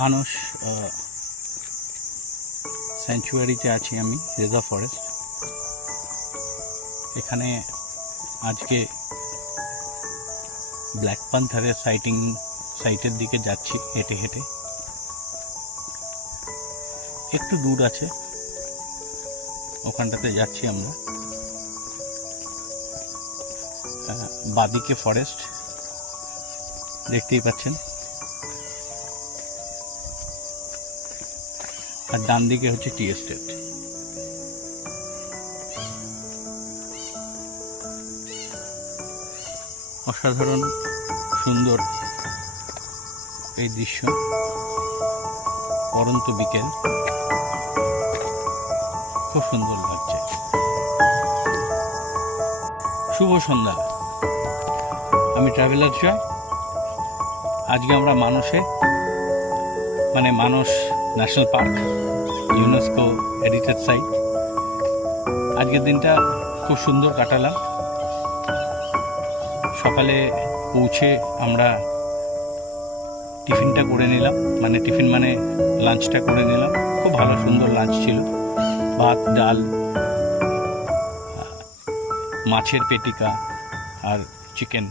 মানুষ স্যাংচুয়ারিতে আছি আমি, রিজার্ভ ফরেস্ট। এখানে আজকে ব্ল্যাক প্যান্থারের সাইটের দিকে যাচ্ছি হেঁটে হেঁটে। একটু দূর আছে, ওখানটাতে যাচ্ছি আমরা। বাদিকে ফরেস্ট দেখতেই পাচ্ছেন, আর ডান দিকে হচ্ছে টি এস্টেট। অসাধারণ সুন্দর এই দৃশ্য। পরন্ত বিকেল, খুব সুন্দর লাগছে। শুভ সন্ধ্যা, আমি ট্রাভেলার জয়। আজকে আমরা Manas national park, UNESCO heritage site. আজকের দিনটা খুব সুন্দর কাটালাম। সকালে পৌঁছে আমরা টিফিনটা করে নিলাম, লাঞ্চটা করে নিলাম। খুব ভালো সুন্দর লাঞ্চ ছিল। ভাত, ডাল, মাছের পেটিকা আর চিকেন,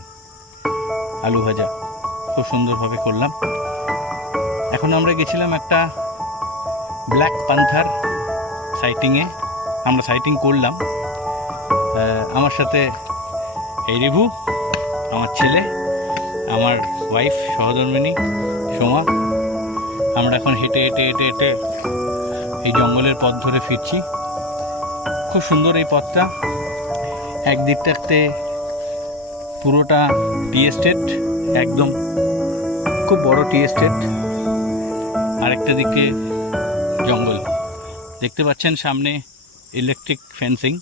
আলু ভাজা খুব সুন্দরভাবে করলাম। এখন আমরা গেছিলাম একটা ব্ল্যাক প্যান্থার সাইটিংয়ে। আমরা সাইটিং করলাম। আমার সাথে এই রিভু, আমার ছেলে, আমার ওয়াইফ সহধর্মিনী সোমা। আমরা এখন হেঁটে হেঁটে হেঁটে হেঁটে এই জঙ্গলের পথ ধরে ফিরছি। খুব সুন্দর এই পথটা। একদিকটাতে পুরোটা টি এস্টেট, একদম খুব বড় টি এস্টেট, আরেকটা দিকে জঙ্গল দেখতে পাচ্ছেন। সামনে ইলেকট্রিক ফেন্সিং,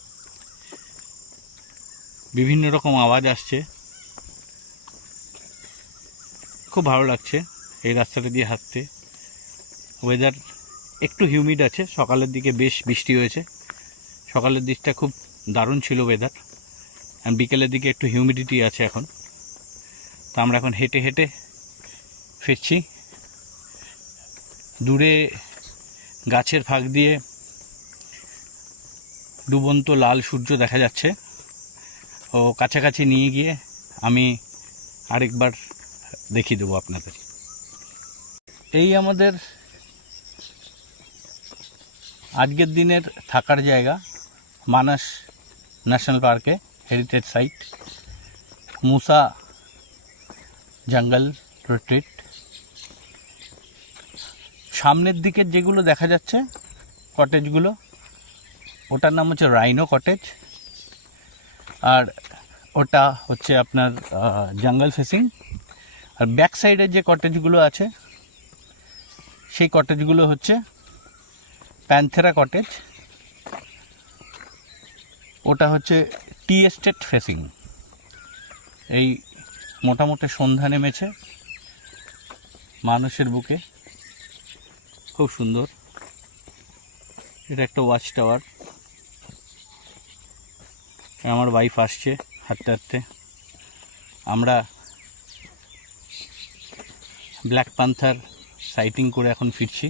বিভিন্ন রকম আওয়াজ আসছে। খুব ভালো লাগছে এই রাস্তাটা দিয়ে হাঁটতে। ওয়েদার একটু হিউমিড আছে, সকালের দিকে বেশ বৃষ্টি হয়েছে। সকালের দিকটা খুব দারুণ ছিল ওয়েদার, আর বিকেলের দিকে একটু হিউমিডিটি আছে এখন। তো আমরা এখন হেঁটে হেঁটে ফিরছি। দূরে গাছের ফাঁক দিয়ে ডুবন্ত লাল সূর্য দেখা যাচ্ছে। ও কাছাকাছি নিয়ে গিয়ে আমি আরেকবার দেখিয়ে দেবো আপনাদের। এই আমাদের আজকের দিনের থাকার জায়গা, মানস ন্যাশনাল পার্কে হেরিটেজ সাইট, মুসা জঙ্গল রিট্রিট। সামনের দিকের যেগুলো দেখা যাচ্ছে কটেজগুলো, ওটার নাম হচ্ছে রাইনো কটেজ, আর ওটা হচ্ছে আপনার জঙ্গল ফেসিং। আর ব্যাক সাইডের যে কটেজগুলো আছে সেই কটেজগুলো হচ্ছে প্যান্থেরা কটেজ। ওটা হচ্ছে টি এস্টেট ফেসিং। এই মোটামুটি সন্ধ্যা নেমেছে মানুষের বুকে, খুব সুন্দর। এটা একটা ওয়াচ টাওয়ার। আমার ওয়াইফ আসছে হাঁটতে হাঁটতে। আমরা ব্ল্যাক প্যান্থার সাইটিং করে এখন ফিরছি।